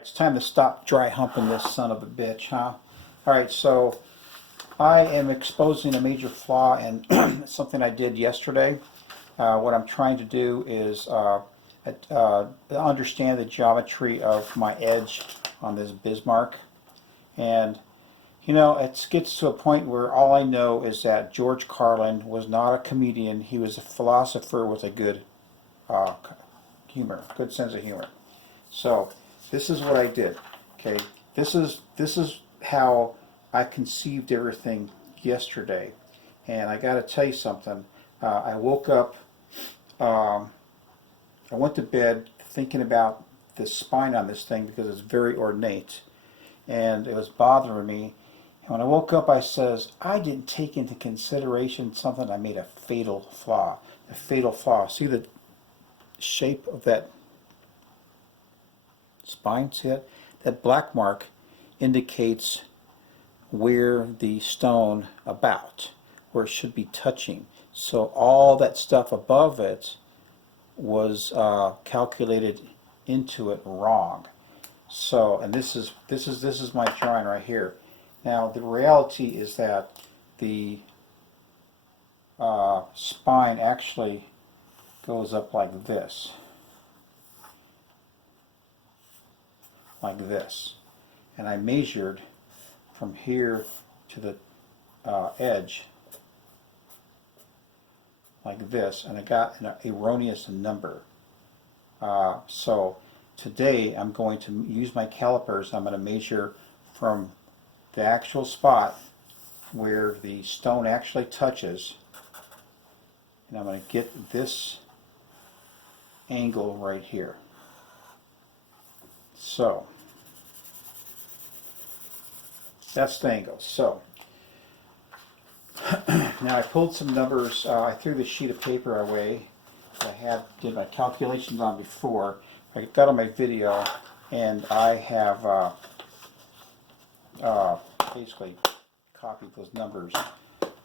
It's time to stop dry humping this son of a bitch, huh? Alright, so I am exposing a major flaw in something I did yesterday. What I'm trying to do is understand the geometry of my edge on this Bismarck. And, you know, it gets to a point where all I know is that George Carlin was not a comedian. He was a philosopher with a good humor, good sense of humor. So this is what I did. Okay, this is how I conceived everything yesterday, and I got to tell you something. I woke up. I went to bed thinking about the spine on this thing because it's very ornate, and it was bothering me. And when I woke up, I says I didn't take into consideration something. I made a fatal flaw. A fatal flaw. See the shape of that spine? See it? That black mark indicates where the stone where it should be touching. So all that stuff above it was calculated into it wrong. So, and this is my drawing right here. Now the reality is that the spine actually goes up like this. Like this, and I measured from here to the edge like this, and I got an erroneous number. So today I'm going to use my calipers. I'm going to measure from the actual spot where the stone actually touches, and I'm going to get this angle right here. So that's the angle. So now I pulled some numbers. I threw the sheet of paper away that I did my calculations on before. I got on my video, and I have basically copied those numbers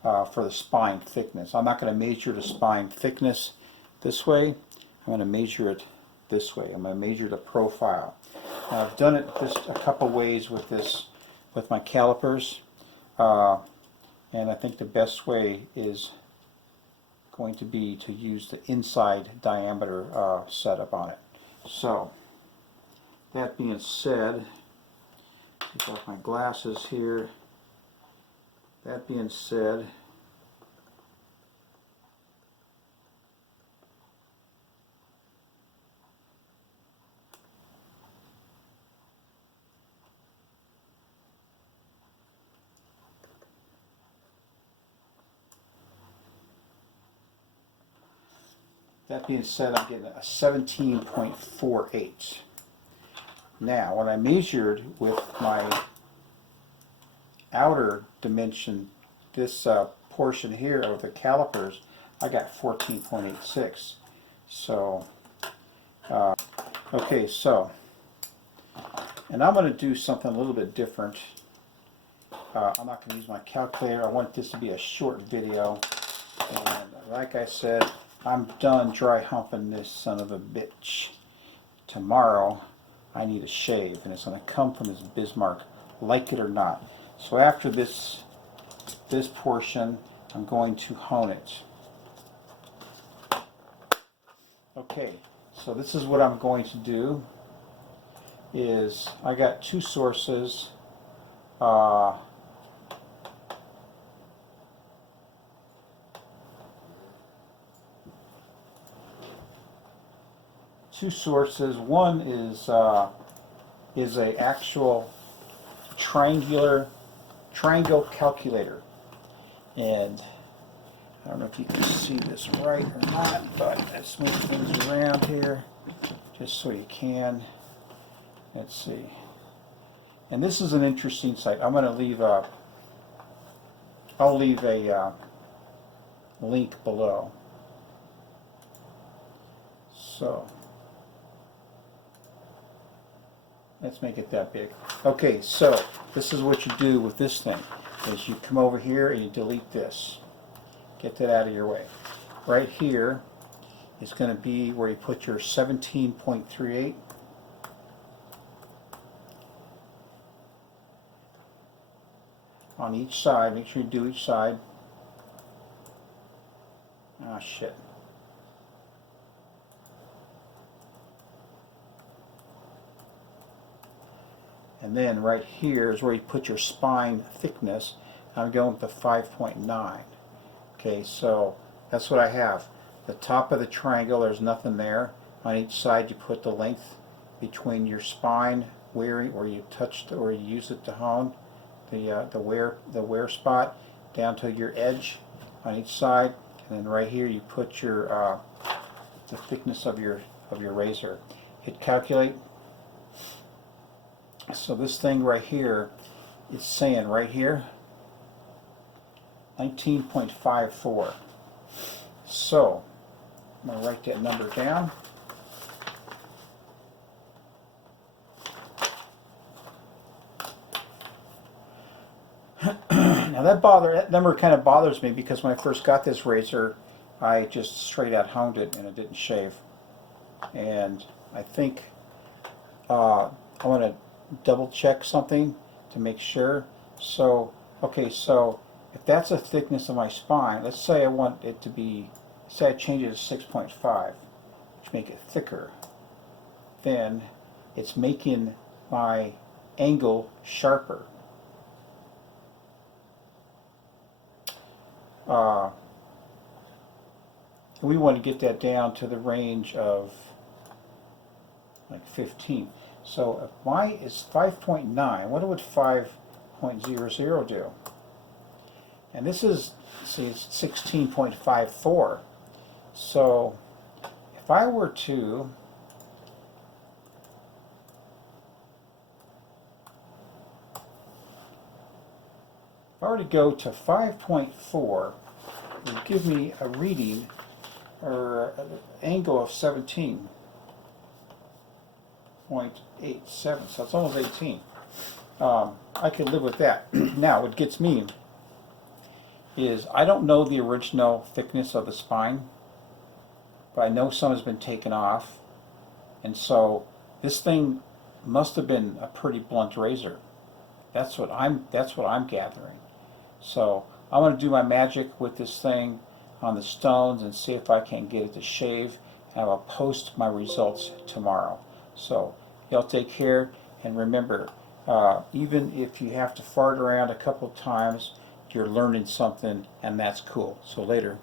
for the spine thickness. I'm not going to measure the spine thickness this way. I'm going to measure it this way. I'm going to measure the profile. Now, I've done it just a couple ways with my calipers, and I think the best way is going to be to use the inside diameter setup on it. So, that being said, take off my glasses here. That being said, I'm getting a 17.48. Now, when I measured with my outer dimension, this portion here of the calipers, I got 14.86. So, okay, so, and I'm going to do something a little bit different. I'm not going to use my calculator. I want this to be a short video. And like I said, I'm done dry humping this son of a bitch. Tomorrow, I need a shave, and it's going to come from this Bismarck, like it or not. So after this portion, I'm going to hone it. Okay, so this is what I'm going to do. Is I got two sources. One is a actual triangle calculator, and I don't know if you can see this right or not, but let's move things around here just so you can. Let's see. And this is an interesting site. I'm going to leave I'll leave a link below. So let's make it that big. Okay, so this is what you do with this thing, is you come over here and you delete this. Get that out of your way. Right here is going to be where you put your 17.38. on each side. Make sure you do each side. Ah, shit. And then right here is where you put your spine thickness. I'm going with the 5.9. Okay, so that's what I have. The top of the triangle, there's nothing there. On each side you put the length between your spine where you touched or you use it to hone the wear spot down to your edge on each side, and then right here you put your the thickness of your razor. Hit calculate. So this thing right here is saying right here 19.54. So I'm going to write that number down. Now that number kind of bothers me because when I first got this razor, I just straight out honed it and it didn't shave. And I think I want to double check something to make sure. So, okay, so if that's the thickness of my spine, let's say I want it to be, say I change it to 6.5, which make it thicker, then it's making my angle sharper. We want to get that down to the range of like 15. So if y is 5.9, what would 5.00 do? And this is, see, it's 16.54. So if I were to go to 5.4, it would give me a reading or an angle of 17.87. So it's almost 18. I could live with that. Now, what gets me is I don't know the original thickness of the spine, but I know some has been taken off, and so this thing must have been a pretty blunt razor. That's what I'm gathering. So I want to do my magic with this thing on the stones and see if I can get it to shave, and I will post my results tomorrow. So y'all take care, and remember, even if you have to fart around a couple of times, you're learning something, and that's cool. So later.